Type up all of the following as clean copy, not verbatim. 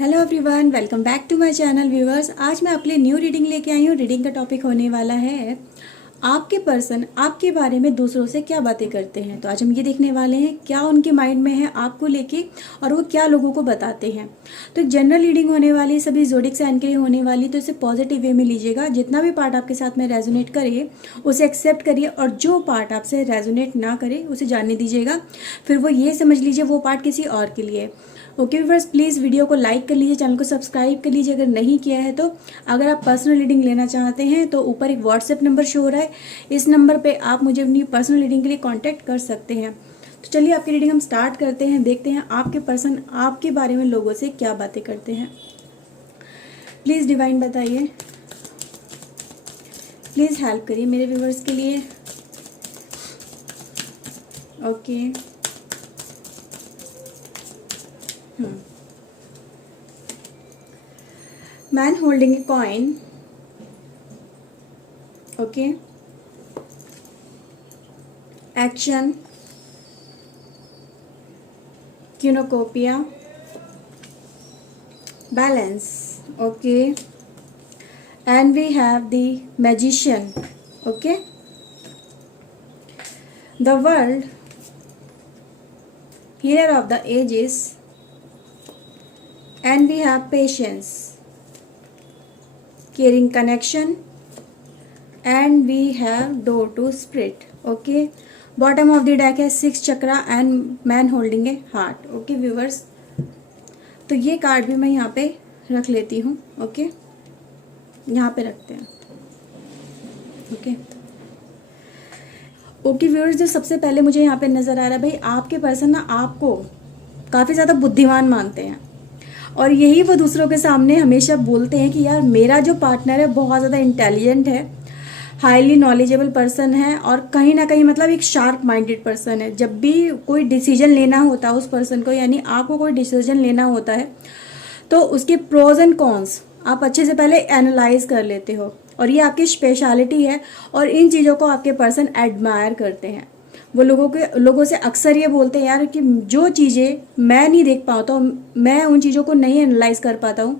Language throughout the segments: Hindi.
Hello everyone, welcome back to my channel viewers. आज मैं आपके लिए न्यू रीडिंग लेके आई हूँ। रीडिंग का टॉपिक होने वाला है आपके पर्सन आपके बारे में दूसरों से क्या बातें करते हैं। तो आज हम ये देखने वाले हैं क्या उनके माइंड में है आपको लेके और वो क्या लोगों को बताते हैं। तो जनरल रीडिंग होने वाली, सभी ज़ोडिक साइन के लिए होने वाली, तो इसे पॉजिटिव वे में लीजिएगा। जितना भी पार्ट आपके साथ में रेजोनेट करे उसे एक्सेप्ट करिए और जो पार्ट आपसे रेजोनेट ना करे उसे जानने दीजिएगा। फिर वो ये समझ लीजिए वो पार्ट किसी और के लिए। ओके व्यूअर्स, प्लीज़ वीडियो को लाइक कर लीजिए, चैनल को सब्सक्राइब कर लीजिए अगर नहीं किया है तो। अगर आप पर्सनल रीडिंग लेना चाहते हैं तो ऊपर एक व्हाट्सएप नंबर शो हो रहा है, इस नंबर पे आप मुझे अपनी पर्सनल रीडिंग के लिए कांटेक्ट कर सकते हैं। तो चलिए आपकी रीडिंग हम स्टार्ट करते हैं, देखते हैं आपके पर्सन आपके बारे में लोगों से क्या बातें करते हैं। प्लीज़ डिवाइन बताइए, प्लीज़ हेल्प करिए मेरे व्यूअर्स के लिए। Okay Man holding a coin. Okay. Action. Cornucopia. Balance. Okay. And we have the Magician. Okay. The World. Healer of the Ages. And we have Patience. Caring connection, and we have door to spirit. Okay, bottom of the deck है 6 चक्रा and man holding a heart. Okay viewers, तो ये कार्ड भी मैं यहाँ पे रख लेती हूँ। ओके, यहाँ पे रखते हैं। ओके ओके व्यूअर्स, जो सबसे पहले मुझे यहाँ पे नजर आ रहा है, भाई आपके पर्सन ना आपको काफी ज्यादा बुद्धिमान मानते हैं और यही वो दूसरों के सामने हमेशा बोलते हैं कि यार मेरा जो पार्टनर है बहुत ज़्यादा इंटेलिजेंट है, हाईली नॉलेजेबल पर्सन है और कहीं ना कहीं मतलब एक शार्प माइंडेड पर्सन है। जब भी कोई डिसीजन लेना होता है उस पर्सन को, यानी आपको कोई डिसीजन लेना होता है तो उसके प्रोज एंड कॉन्स आप अच्छे से पहले एनालाइज कर लेते हो और ये आपकी स्पेशलिटी है और इन चीज़ों को आपके पर्सन एडमायर करते हैं। वो लोगों से अक्सर ये बोलते हैं यार कि जो चीज़ें मैं नहीं देख पाता हूँ, मैं उन चीज़ों को नहीं एनालाइज कर पाता हूँ,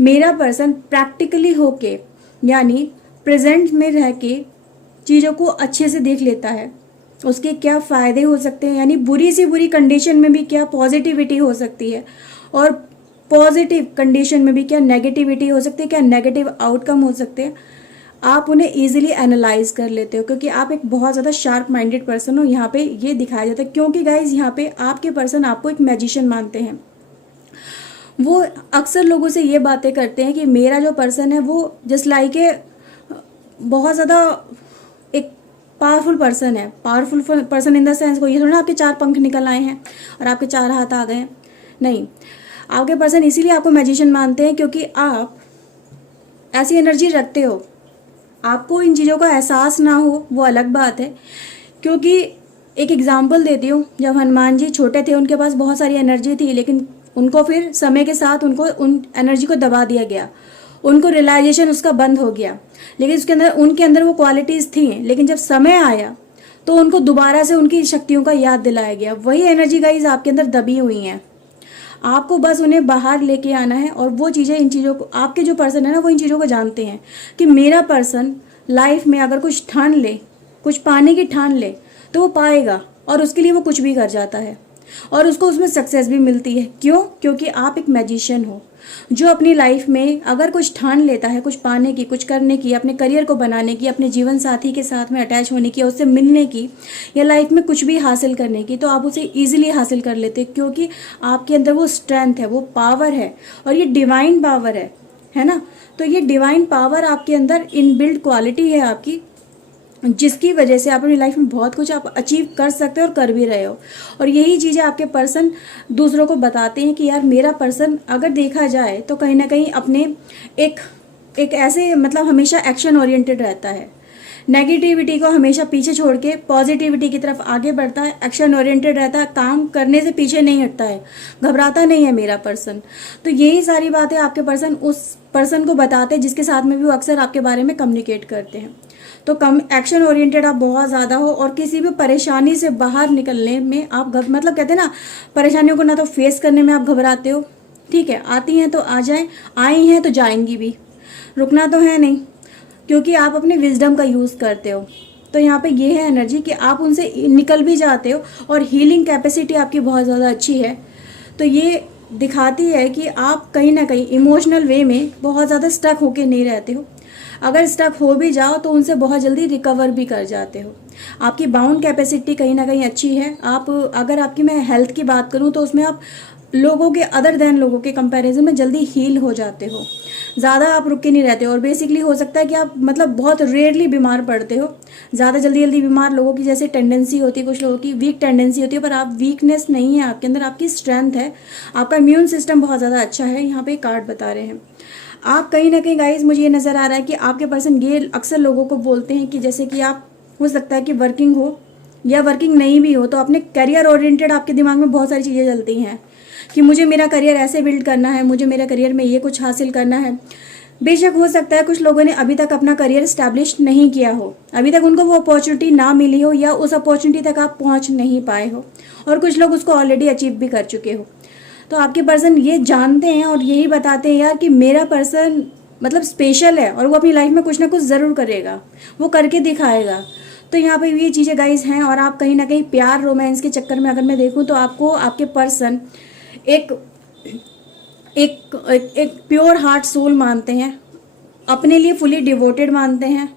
मेरा पर्सन प्रैक्टिकली होके यानी प्रेजेंट में रह के चीज़ों को अच्छे से देख लेता है। उसके क्या फ़ायदे हो सकते हैं, यानी बुरी से बुरी कंडीशन में भी क्या पॉजिटिविटी हो सकती है और पॉजिटिव कंडीशन में भी क्या नेगेटिविटी हो सकती है, क्या नेगेटिव आउटकम हो सकते हैं, आप उन्हें इजीली एनालाइज कर लेते हो क्योंकि आप एक बहुत ज़्यादा शार्प माइंडेड पर्सन हो। यहाँ पे ये दिखाया जाता है क्योंकि गाइज यहाँ पे आपके पर्सन आपको एक मैजिशियन मानते हैं। वो अक्सर लोगों से ये बातें करते हैं कि मेरा जो पर्सन है वो जस्ट लाइक ए बहुत ज़्यादा एक पावरफुल पर्सन है। Powerful person in the sense को ये थोड़ा ना आपके 4 पंख निकल आए हैं और आपके 4 हाथ आ गए हैं, नहीं। आपके पर्सन इसीलिए आपको मैजिशियन मानते हैं क्योंकि आप ऐसी एनर्जी रखते हो। आपको इन चीज़ों का एहसास ना हो वो अलग बात है, क्योंकि एक एग्जांपल देती हूँ। जब हनुमान जी छोटे थे उनके पास बहुत सारी एनर्जी थी, लेकिन उनको फिर समय के साथ उनको उन एनर्जी को दबा दिया गया, उनको रियलाइजेशन उसका बंद हो गया। लेकिन उसके अंदर उनके अंदर वो क्वालिटीज़ थी, लेकिन जब समय आया तो उनको दोबारा से उनकी शक्तियों का याद दिलाया गया। वही एनर्जी गाइज आपके अंदर दबी हुई हैं, आपको बस उन्हें बाहर लेके आना है। और वो चीज़ें, इन चीज़ों को आपके जो पर्सन है ना वो इन चीज़ों को जानते हैं कि मेरा पर्सन लाइफ में अगर कुछ ठान ले, कुछ पाने की ठान ले तो वो पाएगा और उसके लिए वो कुछ भी कर जाता है और उसको उसमें सक्सेस भी मिलती है। क्यों? क्योंकि आप एक मैजिशियन हो जो अपनी लाइफ में अगर कुछ ठान लेता है, कुछ पाने की, कुछ करने की, अपने करियर को बनाने की, अपने जीवन साथी के साथ में अटैच होने की, उससे मिलने की या लाइफ में कुछ भी हासिल करने की, तो आप उसे इजीली हासिल कर लेते हैं क्योंकि आपके अंदर वो स्ट्रेंथ है, वो पावर है और ये डिवाइन पावर है ना। तो ये डिवाइन पावर आपके अंदर इनबिल्ट क्वालिटी है आपकी, जिसकी वजह से आप अपनी लाइफ में बहुत कुछ आप अचीव कर सकते हो और कर भी रहे हो। और यही चीज़ें आपके पर्सन दूसरों को बताते हैं कि यार मेरा पर्सन अगर देखा जाए तो कहीं ना कहीं अपने एक ऐसे मतलब हमेशा एक्शन ओरिएंटेड रहता है, नेगेटिविटी को हमेशा पीछे छोड़ के पॉजिटिविटी की तरफ आगे बढ़ता है, एक्शन ओरिएंटेड रहता है, काम करने से पीछे नहीं हटता है, घबराता नहीं है मेरा पर्सन। तो यही सारी बातें आपके पर्सन उस पर्सन को बताते हैं जिसके साथ में भी वो अक्सर आपके बारे में कम्युनिकेट करते हैं। तो कम एक्शन ओरिएंटेड आप बहुत ज़्यादा हो और किसी भी परेशानी से बाहर निकलने में आप मतलब कहते हैं ना, परेशानियों को ना तो फेस करने में आप घबराते हो ठीक है, आती हैं तो आ जाएं, आई हैं तो जाएंगी भी, रुकना तो है नहीं, क्योंकि आप अपने विजडम का यूज़ करते हो। तो यहाँ पे ये है एनर्जी कि आप उनसे निकल भी जाते हो और हीलिंग कैपेसिटी आपकी बहुत ज़्यादा अच्छी है। तो ये दिखाती है कि आप कहीं ना कहीं इमोशनल वे में बहुत ज़्यादा स्टक होके नहीं रहते हो। अगर स्टक हो भी जाओ तो उनसे बहुत जल्दी रिकवर भी कर जाते हो। आपकी बाउंड कैपेसिटी कहीं ना कहीं अच्छी है। आप, अगर आपकी मैं हेल्थ की बात करूँ तो उसमें आप लोगों के, अदर देन लोगों के कंपैरिजन में जल्दी हील हो जाते हो, ज़्यादा आप रुक के नहीं रहते हो। और बेसिकली हो सकता है कि आप मतलब बहुत रेयरली बीमार पड़ते हो। ज़्यादा जल्दी बीमार लोगों की जैसे टेंडेंसी होती है, कुछ लोगों की वीक टेंडेंसी होती है, पर आप वीकनेस नहीं है आपके अंदर, आपकी स्ट्रेंथ है, आपका इम्यून सिस्टम बहुत ज़्यादा अच्छा है। यहाँ पे कार्ड बता रहे हैं आप कहीं ना कहीं गाइज, मुझे ये नज़र आ रहा है कि आपके पर्सन ये अक्सर लोगों को बोलते हैं कि जैसे कि आप, हो सकता है कि वर्किंग हो या वर्किंग नहीं भी हो, तो अपने करियर ओरिएंटेड आपके दिमाग में बहुत सारी चीज़ें चलती हैं कि मुझे मेरा करियर ऐसे बिल्ड करना है, मुझे मेरा करियर में ये कुछ हासिल करना है। बेशक हो सकता है कुछ लोगों ने अभी तक अपना करियर स्टैब्लिश नहीं किया हो, अभी तक उनको वो अपॉर्चुनिटी ना मिली हो, या उस अपॉर्चुनिटी तक आप पहुंच नहीं पाए हो, और कुछ लोग उसको ऑलरेडी अचीव भी कर चुके हो। तो आपके पर्सन ये जानते हैं और यही बताते हैं यार कि मेरा पर्सन मतलब स्पेशल है और वो अपनी लाइफ में कुछ ना कुछ ज़रूर करेगा, वो करके दिखाएगा। तो यहाँ पे ये चीज़ें गाइस हैं। और आप कहीं ना कहीं प्यार रोमांस के चक्कर में अगर मैं देखूँ तो आपको आपके पर्सन एक एक एक प्योर हार्ट सोल मानते हैं, अपने लिए फुली डिवोटेड मानते हैं।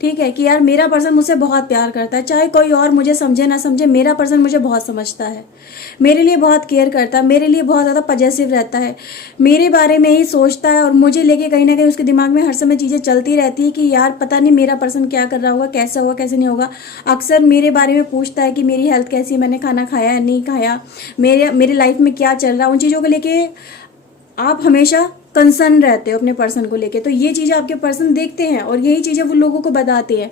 ठीक है कि यार मेरा पर्सन मुझसे बहुत प्यार करता है, चाहे कोई और मुझे समझे ना समझे, मेरा पर्सन मुझे बहुत समझता है, मेरे लिए बहुत केयर करता है, मेरे लिए बहुत ज़्यादा पॉजिटिव रहता है, मेरे बारे में ही सोचता है, और मुझे लेके कहीं ना कहीं उसके दिमाग में हर समय चीज़ें चलती रहती है कि यार पता नहीं मेरा पर्सन क्या कर रहा होगा, कैसा होगा, कैसे नहीं होगा। अक्सर मेरे बारे में पूछता है कि मेरी हेल्थ कैसी, मैंने खाना खाया या नहीं खाया, मेरी लाइफ में क्या चल रहा है, उन चीज़ों को लेके आप हमेशा कंसर्न रहते हो अपने पर्सन को लेके। तो ये चीज़ें आपके पर्सन देखते हैं और यही चीज़ें वो लोगों को बताते हैं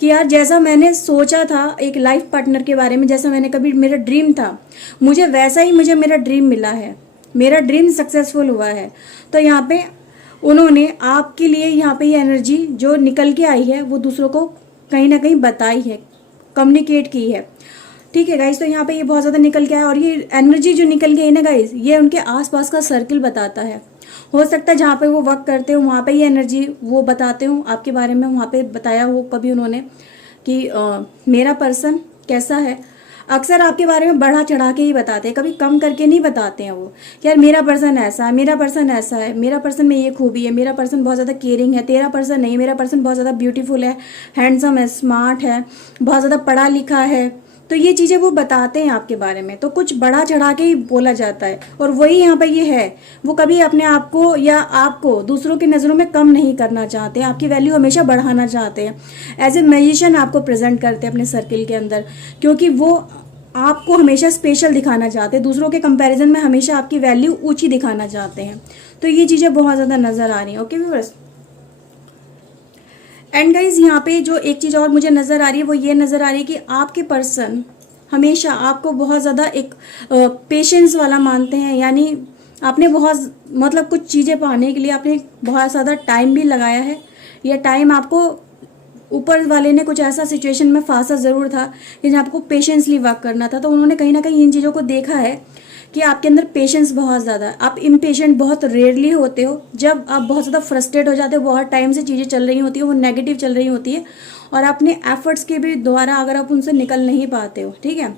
कि यार जैसा मैंने सोचा था एक लाइफ पार्टनर के बारे में, जैसा मैंने कभी मेरा ड्रीम था, मुझे वैसा ही मुझे मेरा ड्रीम मिला है, मेरा ड्रीम सक्सेसफुल हुआ है। तो यहाँ पे उन्होंने आपके लिए यहाँ पे ये एनर्जी जो निकल के आई है वो दूसरों को कहीं ना कहीं बताई है, कम्युनिकेट की है। ठीक है गाइज, तो यहाँ पे ये बहुत ज़्यादा निकल के आया, और ये एनर्जी जो निकल गई है ना गाइज, ये उनके आसपास का सर्कल बताता है। हो सकता है जहाँ पे वो वर्क करते हो वहाँ पे ये एनर्जी वो बताते हो आपके बारे में, वहाँ पे बताया हो कभी उन्होंने कि मेरा पर्सन कैसा है। अक्सर आपके बारे में बढ़ा चढ़ा के ही बताते हैं, कभी कम करके नहीं बताते हैं वो कि यार मेरा पर्सन ऐसा है, मेरा पर्सन ऐसा है, मेरा पर्सन में ये खूबी है, मेरा पर्सन बहुत ज़्यादा केयरिंग है, तेरा पर्सन नहीं, मेरा पर्सन बहुत ज़्यादा ब्यूटीफुल है, हैंडसम है, स्मार्ट है, बहुत ज़्यादा पढ़ा लिखा है। तो ये चीज़ें वो बताते हैं आपके बारे में, तो कुछ बढ़ा चढ़ा के ही बोला जाता है। और वही यहाँ पर ये है, वो कभी अपने आप को या आपको दूसरों की नज़रों में कम नहीं करना चाहते, आपकी वैल्यू हमेशा बढ़ाना चाहते हैं। एज ए मैजिशियन आपको प्रेजेंट करते हैं अपने सर्किल के अंदर, क्योंकि वो आपको हमेशा स्पेशल दिखाना चाहते हैं, दूसरों के कंपैरिजन में हमेशा आपकी वैल्यू ऊंची दिखाना चाहते हैं। तो ये चीज़ें बहुत ज़्यादा नज़र आ रही हैं। ओके व्यूअर्स, एंड गाइज यहाँ पे जो एक चीज़ और मुझे नज़र आ रही है वो ये नज़र आ रही है कि आपके पर्सन हमेशा आपको बहुत ज़्यादा एक पेशेंस वाला मानते हैं। यानी आपने बहुत मतलब कुछ चीज़ें पाने के लिए आपने बहुत ज़्यादा टाइम भी लगाया है, या टाइम आपको ऊपर वाले ने कुछ ऐसा सिचुएशन में फांसा ज़रूर था कि जहाँ आपको पेशेंसली वर्क करना था। तो उन्होंने कहीं ना कहीं इन चीज़ों को देखा है कि आपके अंदर पेशेंस बहुत ज़्यादा है, आप इम्पेशेंट बहुत रेयरली होते हो। जब आप बहुत ज़्यादा फ्रस्ट्रेट हो जाते हो, बहुत टाइम से चीज़ें चल रही होती है, वो नेगेटिव चल रही होती है, और अपने एफर्ट्स के भी द्वारा अगर आप उनसे निकल नहीं पाते हो, ठीक है,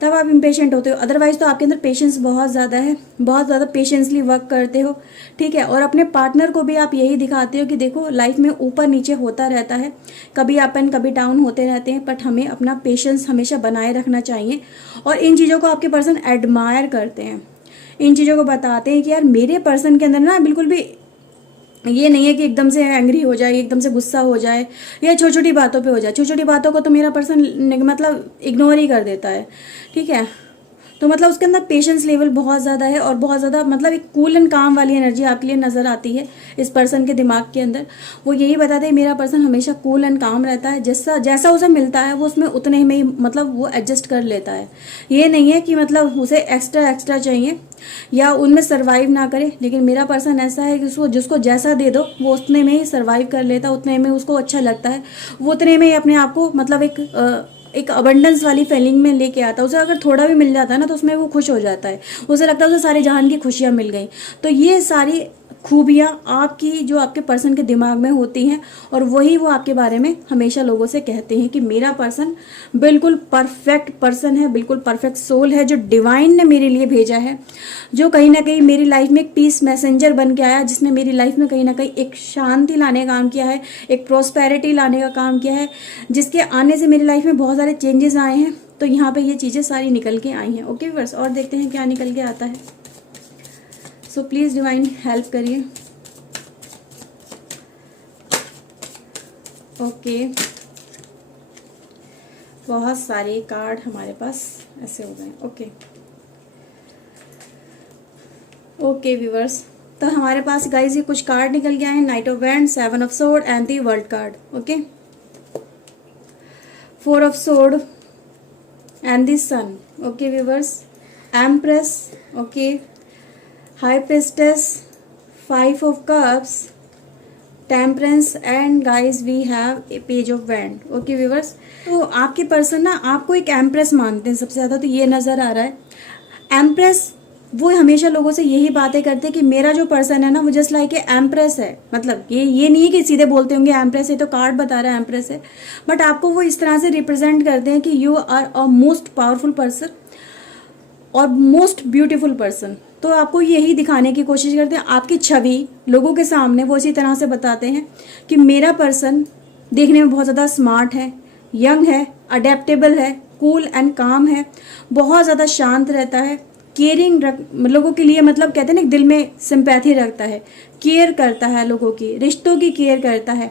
तब आप इम्पेशेंट होते हो। अदरवाइज तो आपके अंदर पेशेंस बहुत ज़्यादा है, बहुत ज़्यादा पेशेंसली वर्क करते हो, ठीक है। और अपने पार्टनर को भी आप यही दिखाते हो कि देखो लाइफ में ऊपर नीचे होता रहता है, कभी अप एंड कभी डाउन होते रहते हैं, बट हमें अपना पेशेंस हमेशा बनाए रखना चाहिए। और इन चीज़ों को आपके पर्सन एडमायर करते हैं, इन चीज़ों को बताते हैं कि यार मेरे पर्सन के अंदर ना बिल्कुल भी ये नहीं है कि एकदम से एंग्री हो जाए, एकदम से गुस्सा हो जाए, या छोटी छोटी बातों पे हो जाए। छोटी छोटी बातों को तो मेरा पर्सन मतलब इग्नोर ही कर देता है, ठीक है। तो मतलब उसके अंदर पेशेंस लेवल बहुत ज़्यादा है, और बहुत ज़्यादा मतलब एक कूल एंड काम वाली एनर्जी आपके लिए नज़र आती है इस पर्सन के दिमाग के अंदर। वो यही बताते हैं मेरा पर्सन हमेशा कूल एंड काम रहता है, जैसा उसे मिलता है वो उसमें उतने में ही मतलब वो एडजस्ट कर लेता है। ये नहीं है कि मतलब उसे एक्स्ट्रा चाहिए या उनमें सर्वाइव ना करे, लेकिन मेरा पर्सन ऐसा है कि उसको जिसको जैसा दे दो वो उतने में ही सर्वाइव कर लेता है, उतने में उसको अच्छा लगता है, वो उतने में ही अपने आप को मतलब एक एक अबंडेंस वाली फीलिंग में लेके आता है। उसे अगर थोड़ा भी मिल जाता है ना तो उसमें वो खुश हो जाता है, उसे लगता है उसे सारे जहान की खुशियाँ मिल गई। तो ये सारी खूबियाँ आपकी जो आपके पर्सन के दिमाग में होती हैं, और वही वो आपके बारे में हमेशा लोगों से कहते हैं कि मेरा पर्सन बिल्कुल परफेक्ट पर्सन है, बिल्कुल परफेक्ट सोल है, जो डिवाइन ने मेरे लिए भेजा है, जो कहीं ना कहीं मेरी लाइफ में एक पीस मैसेंजर बन के आया, जिसने मेरी लाइफ में कहीं ना कहीं एक शांति लाने का काम किया है, एक प्रॉस्पेरिटी लाने का काम किया है, जिसके आने से मेरी लाइफ में बहुत सारे चेंजेस आए हैं। तो यहाँ पे ये चीज़ें सारी निकल के आई हैं। ओके व्यूअर्स, और देखते हैं क्या निकल के आता है। सो प्लीज़ डिवाइन हेल्प करिए। ओके, बहुत सारे कार्ड हमारे पास ऐसे हो गए। ओके व्यूअर्स, तो हमारे पास गाइस ये कुछ कार्ड निकल गया है। Knight of wand, 7 of sword and the world card. Okay, 4 of sword and the sun. Okay viewers, empress, okay, high priestess, 5 of cups, temperance and guys we have a page of wand. Okay viewers, तो आपके पर्सन ना आपको एक एम्प्रेस मानते हैं सबसे ज़्यादा, तो ये नज़र आ रहा है। एम्प्रेस वो हमेशा लोगों से यही बातें करते हैं कि मेरा जो पर्सन है ना वो जस्ट लाइक ए एम्प्रेस है। मतलब ये नहीं है कि सीधे बोलते होंगे एम्प्रेस है, तो कार्ड बता रहा है एम्प्रेस है, बट आपको वो इस तरह से रिप्रेजेंट करते हैं कि you are a most powerful person और मोस्ट ब्यूटीफुल पर्सन। तो आपको यही दिखाने की कोशिश करते हैं, आपकी छवि लोगों के सामने वो इसी तरह से बताते हैं कि मेरा पर्सन देखने में बहुत ज़्यादा स्मार्ट है, यंग है, अडेप्टेबल है, कूल एंड काम है, बहुत ज़्यादा शांत रहता है, केयरिंग लोगों के लिए, मतलब कहते हैं ना दिल में सिंपैथी रखता है, केयर करता है, लोगों की रिश्तों की केयर करता है,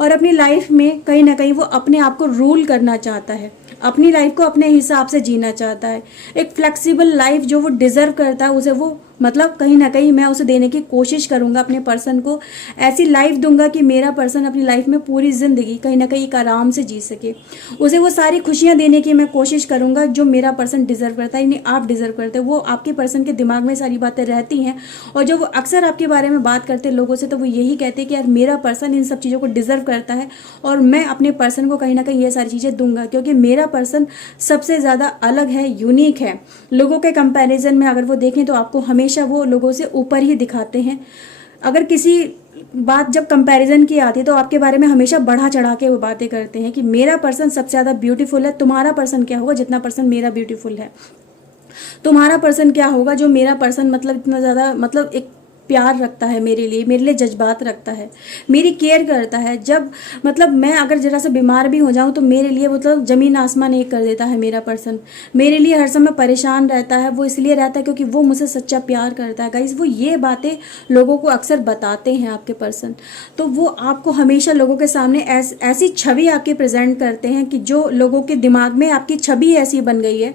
और अपनी लाइफ में कहीं ना कहीं वो अपने आप को रूल करना चाहता है, अपनी लाइफ को अपने हिसाब से जीना चाहता है। एक फ्लेक्सिबल लाइफ जो वो डिज़र्व करता है उसे वो मतलब कहीं ना कहीं मैं उसे देने की कोशिश करूँगा, अपने पर्सन को ऐसी लाइफ दूंगा कि मेरा पर्सन अपनी लाइफ में पूरी ज़िंदगी कहीं ना कहीं एक आराम से जी सके। उसे वो सारी खुशियाँ देने की मैं कोशिश करूँगा जो मेरा पर्सन डिज़र्व करता है, यानी आप डिज़र्व करते हो। वो आपके पर्सन के दिमाग में सारी बातें रहती हैं, और जो वो अक्सर आपके बारे में बात करते हैं लोगों से, तो वो यही कहते हैं कि यार मेरा पर्सन इन सब चीज़ों को डिज़र्व करता है, और मैं अपने पर्सन को कहीं ना कहीं ये सारी चीज़ें दूंगा, क्योंकि मेरा पर्सन सबसे ज़्यादा अलग है, यूनिक है। लोगों के कंपैरिजन में अगर वो देखें तो आपको हमेशा वो लोगों से ऊपर ही दिखाते हैं। अगर किसी बात जब कंपैरिजन की आती है तो आपके बारे में हमेशा बढ़ा चढ़ा के वो बातें करते हैं कि मेरा पर्सन सबसे ज़्यादा ब्यूटीफुल है। तुम्हारा पर्सन क्या होगा जितना पर्सन मेरा ब्यूटीफुल है? तुम्हारा पर्सन क्या होगा जो मेरा पर्सन मतलब इतना ज़्यादा मतलब एक प्यार रखता है मेरे लिए जज्बात रखता है, मेरी केयर करता है। जब मतलब मैं अगर जरा सा बीमार भी हो जाऊं तो मेरे लिए मतलब ज़मीन आसमान एक कर देता है मेरा पर्सन। मेरे लिए हर समय परेशान रहता है, वो इसलिए रहता है क्योंकि वो मुझसे सच्चा प्यार करता है। गाइस, वो ये बातें लोगों को अक्सर बताते हैं आपके पर्सन, तो वो आपको हमेशा लोगों के सामने ऐसी छवि आपकी प्रेजेंट करते हैं कि जो लोगों के दिमाग में आपकी छवि ऐसी बन गई है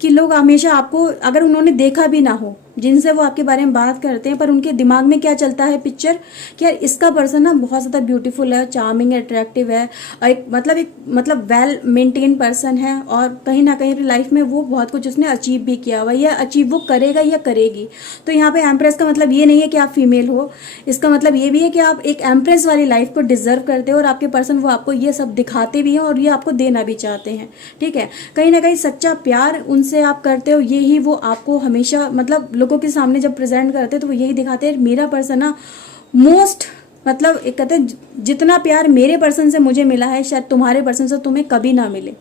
कि लोग हमेशा आपको, अगर उन्होंने देखा भी ना हो, जिनसे वो आपके बारे में बात करते हैं, पर उनके दिमाग में क्या चलता है पिक्चर कि यार इसका पर्सन ना बहुत ज़्यादा ब्यूटीफुल है, चार्मिंग है, अट्रैक्टिव है, और एक मतलब वेल मेंटेन पर्सन है, और कहीं ना कहीं अपनी लाइफ में वो बहुत कुछ उसने अचीव भी किया हुआ, या अचीव वो करेगा या करेगी। तो यहाँ पे एम्प्रेस का मतलब ये नहीं है कि आप फीमेल हो, इसका मतलब ये भी है कि आप एक एम्प्रेस वाली लाइफ को डिजर्व करते हो, और आपके पर्सन वो आपको ये सब दिखाते भी हैं और ये आपको देना भी चाहते हैं। ठीक है, कहीं ना कहीं सच्चा प्यार उनसे आप करते हो, यही वो आपको हमेशा मतलब लोगों के सामने जब प्रेजेंट करते हैं तो वो यही दिखाते हैं मेरा पर्सन ना मोस्ट मतलब एक कहते हैं जितना प्यार मेरे पर्सन से मुझे मिला है शायद तुम्हारे पर्सन से तुम्हें कभी ना मिले।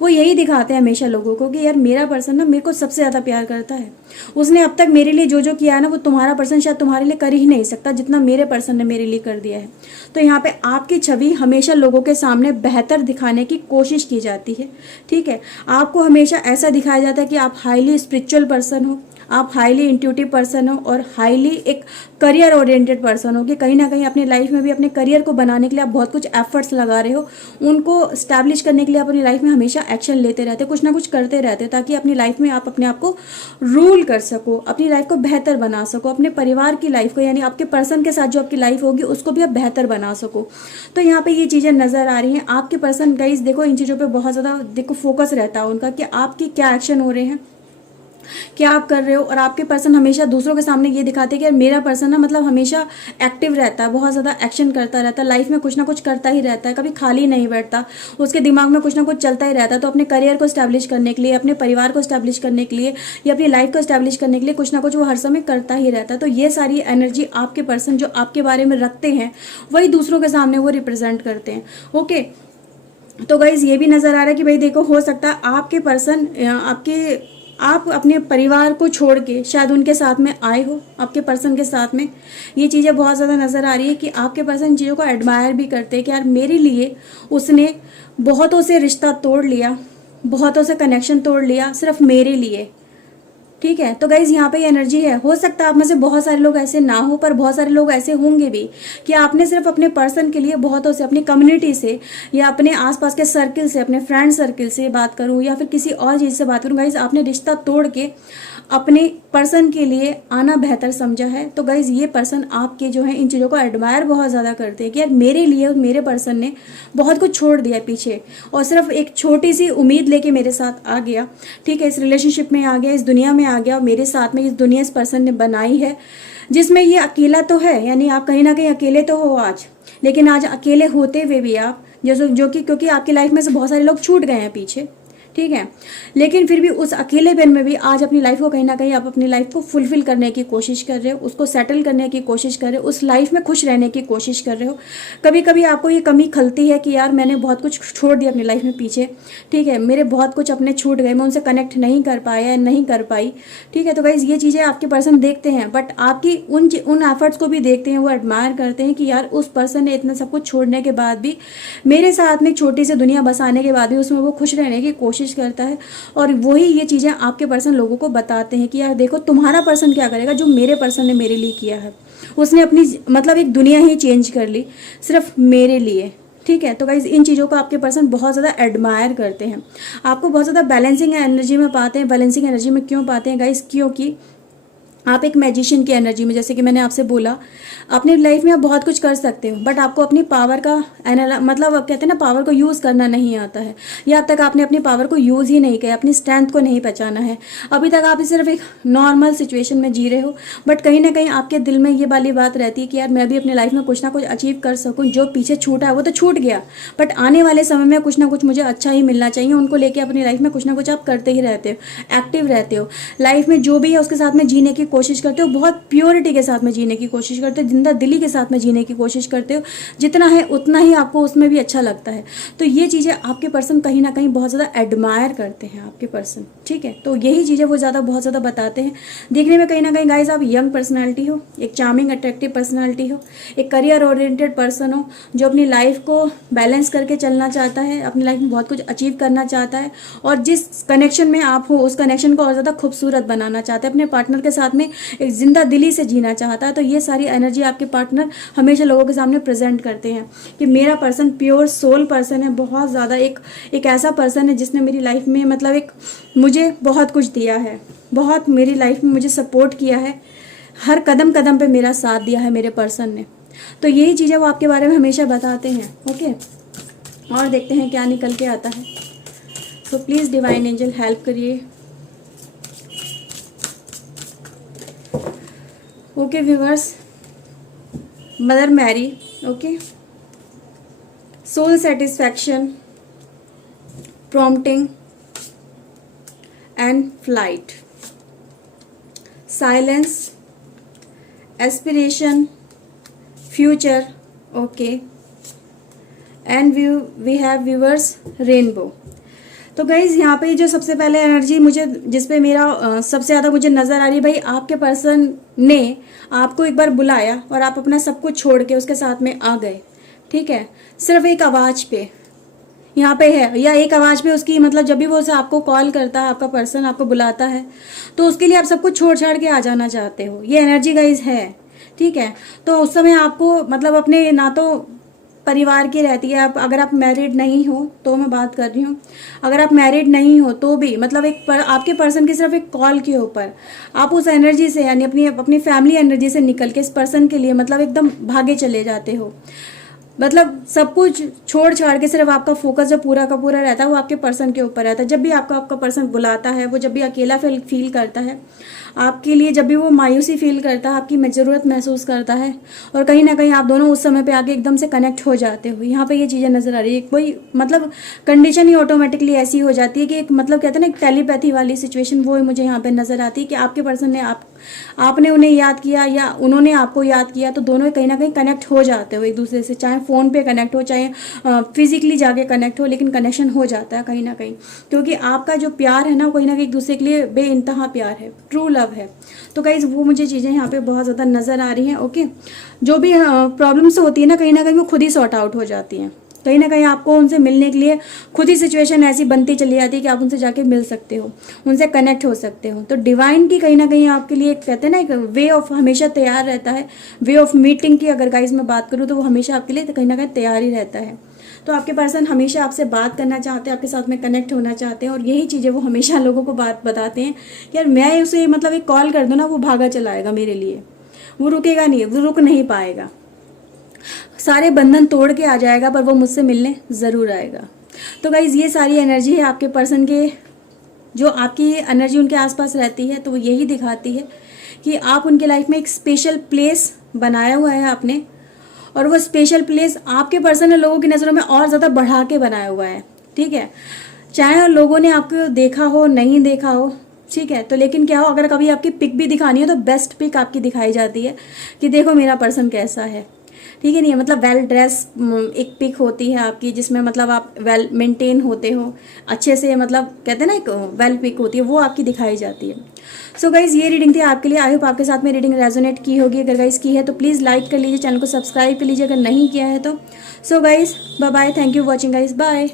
वो यही दिखाते हैं हमेशा लोगों को कि यार मेरा पर्सन ना मेरे को सबसे ज़्यादा प्यार करता है, उसने अब तक मेरे लिए जो जो किया है ना वो तुम्हारा पर्सन शायद तुम्हारे लिए कर ही नहीं सकता जितना मेरे पर्सन ने मेरे लिए कर दिया है। तो यहाँ पे आपकी छवि हमेशा लोगों के सामने बेहतर दिखाने की कोशिश की जाती है। ठीक है, आपको हमेशा ऐसा दिखाया जाता है कि आप हाईली स्पिरिचुअल पर्सन हो, आप हाईली इंट्यूटिव पर्सन हो, और हाईली एक करियर ओरिएंटेड पर्सन हो कि कहीं ना कहीं अपनी लाइफ में भी अपने करियर को बनाने के लिए आप बहुत कुछ एफर्ट्स लगा रहे हो, उनको स्टैब्लिश करने के लिए आप अपनी लाइफ में हमेशा एक्शन लेते रहते, कुछ ना कुछ करते रहते, ताकि अपनी लाइफ में आप अपने आप को रूल कर सको, अपनी लाइफ को बेहतर बना सको, अपने परिवार की लाइफ को यानी आपके पर्सन के साथ जो आपकी लाइफ होगी उसको भी आप बेहतर बना सको। तो यहाँ पे ये चीज़ें नज़र आ रही हैं। आपके पर्सन गाइस देखो इन चीज़ों पर बहुत ज़्यादा देखो फोकस रहता है उनका कि आपकी क्या एक्शन हो रहे हैं, क्या आप कर रहे हो। और आपके पर्सन हमेशा दूसरों के सामने ये दिखाते हैं कि यार मेरा पर्सन ना मतलब हमेशा एक्टिव रहता है, बहुत ज़्यादा एक्शन करता रहता है, लाइफ में कुछ ना कुछ करता ही रहता है, कभी खाली नहीं बैठता, उसके दिमाग में कुछ ना कुछ चलता ही रहता है। तो अपने करियर को स्टैब्लिश करने के लिए, अपने परिवार को स्टैब्लिश करने के लिए या अपनी लाइफ को स्टैब्लिश करने के लिए कुछ ना कुछ वो हर समय करता ही रहता है। तो ये सारी एनर्जी आपके पर्सन जो आपके बारे में रखते हैं वही दूसरों के सामने वो रिप्रेजेंट करते हैं। ओके, तो गाइज ये भी नज़र आ रहा है कि भाई देखो, हो सकता है आपके पर्सन आप अपने परिवार को छोड़ के शायद उनके साथ में आए हो, आपके पर्सन के साथ में। ये चीज़ें बहुत ज़्यादा नज़र आ रही है कि आपके पर्सन इन चीज़ों को एडमायर भी करते हैं कि यार मेरे लिए उसने बहुतों से रिश्ता तोड़ लिया, बहुतों से कनेक्शन तोड़ लिया सिर्फ मेरे लिए। ठीक है, तो गाइज यहाँ पे एनर्जी है। हो सकता है आप में से बहुत सारे लोग ऐसे ना हो, पर बहुत सारे लोग ऐसे होंगे भी कि आपने सिर्फ अपने पर्सन के लिए बहुतों से, अपनी कम्युनिटी से या अपने आसपास के सर्किल से, अपने फ्रेंड सर्किल से बात करूँ या फिर किसी और चीज़ से बात करूँ, गाइज आपने रिश्ता तोड़ के अपने पर्सन के लिए आना बेहतर समझा है। तो गाइज ये पर्सन आपके जो है इन चीज़ों को एडमायर बहुत ज़्यादा करते हैं कि यार मेरे लिए मेरे पर्सन ने बहुत कुछ छोड़ दिया पीछे और सिर्फ एक छोटी सी उम्मीद लेके मेरे साथ आ गया। ठीक है, इस रिलेशनशिप में आ गया, इस दुनिया में आ गया और मेरे साथ में इस दुनिया इस पर्सन ने बनाई है, जिसमें ये अकेला तो है, यानी आप कहीं ना कहीं अकेले तो हो आज, लेकिन आज अकेले होते हुए भी आप जो कि क्योंकि आपकी लाइफ में से बहुत सारे लोग छूट गए हैं पीछे। ठीक है, लेकिन फिर भी उस अकेलेपन में भी आज अपनी लाइफ को कहीं ना कहीं आप अपनी लाइफ को फुलफिल करने की कोशिश कर रहे हो, उसको सेटल करने की कोशिश कर रहे हो, उस लाइफ में खुश रहने की कोशिश कर रहे हो। कभी कभी आपको ये कमी खलती है कि यार मैंने बहुत कुछ छोड़ दिया अपनी लाइफ में पीछे। ठीक है, मेरे बहुत कुछ अपने छूट गए, मैं उनसे कनेक्ट नहीं कर पाया, नहीं कर पाई। ठीक है, तो गाइज ये चीज़ें आपके पर्सन देखते हैं, बट आपकी उन एफर्ट्स को भी देखते हैं, वो एडमायर करते हैं कि यार उस पर्सन ने इतना सब कुछ छोड़ने के बाद भी मेरे साथ में छोटी सी दुनिया बसाने के बाद भी उसमें वो खुश रहने की कोशिश करता है। और वही ये चीज़ें आपके पर्सन लोगों को बताते हैं कि यार देखो तुम्हारा पर्सन क्या करेगा जो मेरे पर्सन ने मेरे लिए किया है। उसने अपनी मतलब एक दुनिया ही चेंज कर ली सिर्फ मेरे लिए। ठीक है, तो गाइज इन चीज़ों को आपके पर्सन बहुत ज़्यादा एडमायर करते हैं, आपको बहुत ज़्यादा बैलेंसिंग एनर्जी में पाते हैं। बैलेंसिंग एनर्जी में क्यों पाते हैं गाइज? क्योंकि आप एक मैजिशियन की एनर्जी में, जैसे कि मैंने आपसे बोला, अपनी लाइफ में आप बहुत कुछ कर सकते हो, बट आपको अपनी पावर का मतलब आप कहते हैं ना, पावर को यूज़ करना नहीं आता है, या अब तक आपने अपनी पावर को यूज़ ही नहीं किया, अपनी स्ट्रेंथ को नहीं पहचाना है। अभी तक आप सिर्फ एक नॉर्मल सिचुएशन में जी रहे हो, बट कहीं ना कहीं आपके दिल में ये वाली बात रहती है कि यार मैं भी अपनी लाइफ में कुछ ना कुछ अचीव कर सकूँ। जो पीछे छूटा है वो तो छूट गया, बट आने वाले समय में कुछ ना कुछ मुझे अच्छा ही मिलना चाहिए। उनको लेके अपनी लाइफ में कुछ ना कुछ आप करते ही रहते हो, एक्टिव रहते हो, लाइफ में जो भी है उसके साथ में जीने की कोशिश करते हो, बहुत प्योरिटी के साथ में जीने की कोशिश करते हो, जिंदा दिली के साथ में जीने की कोशिश करते हो। जितना है उतना ही आपको उसमें भी अच्छा लगता है। तो ये चीज़ें आपके पर्सन कहीं ना कहीं बहुत ज़्यादा एडमायर करते हैं आपके पर्सन। ठीक है, तो यही चीज़ें वो बहुत ज़्यादा बताते हैं। देखने में कहीं ना कहीं गाइस आप यंग पर्सनैलिटी हो, एक चार्मिंग अट्रैक्टिव पर्सनैलिटी हो, एक करियर ओरिएंटेड पर्सन हो जो अपनी लाइफ को बैलेंस करके चलना चाहता है, अपनी लाइफ में बहुत कुछ अचीव करना चाहता है, और जिस कनेक्शन में आप हो उस कनेक्शन को और ज़्यादा खूबसूरत बनाना चाहता है, अपने पार्टनर के साथ में एक जिंदा दिली से जीना चाहता है। तो ये सारी एनर्जी आपके पार्टनर हमेशा लोगों के सामने प्रेजेंट करते हैं कि मेरा पर्सन प्योर सोल पर्सन है, बहुत ज़्यादा एक ऐसा पर्सन है जिसने मेरी लाइफ में मतलब एक मुझे बहुत कुछ दिया है, बहुत मेरी लाइफ में मुझे सपोर्ट किया है, हर कदम कदम पे मेरा साथ दिया है मेरे पर्सन ने। तो यही चीज़ें वो आपके बारे में हमेशा बताते हैं। ओके, और देखते हैं क्या निकल के आता है। So please divine angel help करिए। Okay viewers, Mother Mary, okay, soul satisfaction, prompting and flight, silence, aspiration, future, okay, and we have viewers rainbow. तो गाइज यहाँ पे जो सबसे पहले एनर्जी मुझे जिस पे मेरा सबसे ज़्यादा मुझे नज़र आ रही है, भाई आपके पर्सन ने आपको एक बार बुलाया और आप अपना सब कुछ छोड़ के उसके साथ में आ गए। ठीक है, सिर्फ एक आवाज़ पे यहाँ पे है, या एक आवाज़ पे उसकी मतलब जब भी वो आपको कॉल करता है, आपका पर्सन आपको बुलाता है, तो उसके लिए आप सब कुछ छोड़ छाड़ के आ जाना चाहते हो। ये एनर्जी गाइज है। ठीक है, तो उस समय आपको मतलब अपने ना तो परिवार की रहती है, आप अगर आप मैरिड नहीं हो तो मैं बात कर रही हूँ, अगर आप मैरिड नहीं हो तो भी मतलब आपके पर्सन की सिर्फ एक कॉल के ऊपर आप उस एनर्जी से, यानी अपनी फैमिली एनर्जी से निकल के इस पर्सन के लिए मतलब एकदम भागे चले जाते हो। मतलब सब कुछ छोड़ छाड़ के सिर्फ आपका फोकस जो पूरा का पूरा रहता है वो आपके पर्सन के ऊपर रहता है। जब भी आपका आपका पर्सन बुलाता है, वो जब भी अकेला फील करता है आपके लिए, जब भी वो मायूसी फील करता है, आपकी ज़रूरत महसूस करता है, और कहीं ना कहीं आप दोनों उस समय पे आके एकदम से कनेक्ट हो जाते हो। यहाँ पे ये चीज़ें नज़र आ रही है। कोई मतलब कंडीशन ही ऑटोमेटिकली ऐसी हो जाती है कि एक मतलब कहते हैं ना, एक टेलीपैथी वाली सिचुएशन वो मुझे यहाँ पे नज़र आती है कि आपके पर्सन ने आपने उन्हें याद किया या उन्होंने आपको याद किया, तो दोनों कहीं ना कहीं कनेक्ट हो जाते हो एक दूसरे से, चाहे फ़ोन पे कनेक्ट हो, चाहे फिजिकली जाके कनेक्ट हो, लेकिन कनेक्शन हो जाता है कहीं ना कहीं, क्योंकि आपका जो प्यार है ना कहीं ना कहीं एक दूसरे के लिए बेइंतहा प्यार है, ट्रू लव है। तो गाइज वो मुझे चीज़ें यहाँ पे बहुत ज़्यादा नज़र आ रही हैं। ओके, जो भी प्रॉब्लम्स होती है ना कहीं ना कहीं वो खुद ही सॉर्ट आउट हो जाती हैं। कहीं ना कहीं आपको उनसे मिलने के लिए खुद ही सिचुएशन ऐसी बनती चली जाती है कि आप उनसे जाके मिल सकते हो, उनसे कनेक्ट हो सकते हो। तो डिवाइन की कहीं ना कहीं आपके लिए एक कहते हैं ना, एक वे ऑफ हमेशा तैयार रहता है। वे ऑफ मीटिंग की अगर गाइज मैं बात करूँ तो वो हमेशा आपके लिए कहीं ना कहीं तैयार ही रहता है। तो आपके पर्सन हमेशा आपसे बात करना चाहते हैं, आपके साथ में कनेक्ट होना चाहते हैं, और यही चीज़ें वो हमेशा लोगों को बात बताते हैं कि यार मैं उसे मतलब एक कॉल कर दूँ ना, वो भागा चलाएगा मेरे लिए, वो रुकेगा नहीं, वो रुक नहीं पाएगा, सारे बंधन तोड़ के आ जाएगा, पर वो मुझसे मिलने ज़रूर आएगा। तो गाइज़ ये सारी एनर्जी है आपके पर्सन के, जो आपकी एनर्जी उनके आसपास रहती है, तो वो यही दिखाती है कि आप उनके लाइफ में एक स्पेशल प्लेस बनाया हुआ है आपने, और वो स्पेशल प्लेस आपके पर्सन ने लोगों की नज़रों में और ज़्यादा बढ़ा के बनाया हुआ है। ठीक है, चाहे लोगों ने आपको देखा हो नहीं देखा हो, ठीक है, तो लेकिन क्या हो, अगर कभी आपकी पिक भी दिखानी है तो बेस्ट पिक आपकी दिखाई जाती है कि देखो मेरा पर्सन कैसा है। ठीक है, नहीं मतलब वेल ड्रेस एक पिक होती है आपकी, जिसमें मतलब आप वेल मेंटेन होते हो अच्छे से, मतलब कहते हैं ना एक वेल पिक होती है, वो आपकी दिखाई जाती है। सो गाइज ये रीडिंग थी आपके लिए। आई होप आपके साथ में रीडिंग रेजोनेट की होगी। अगर गाइज की है तो प्लीज़ लाइक कर लीजिए, चैनल को सब्सक्राइब कर लीजिए अगर नहीं किया है तो। So guys bye bye, thank you watching guys, bye.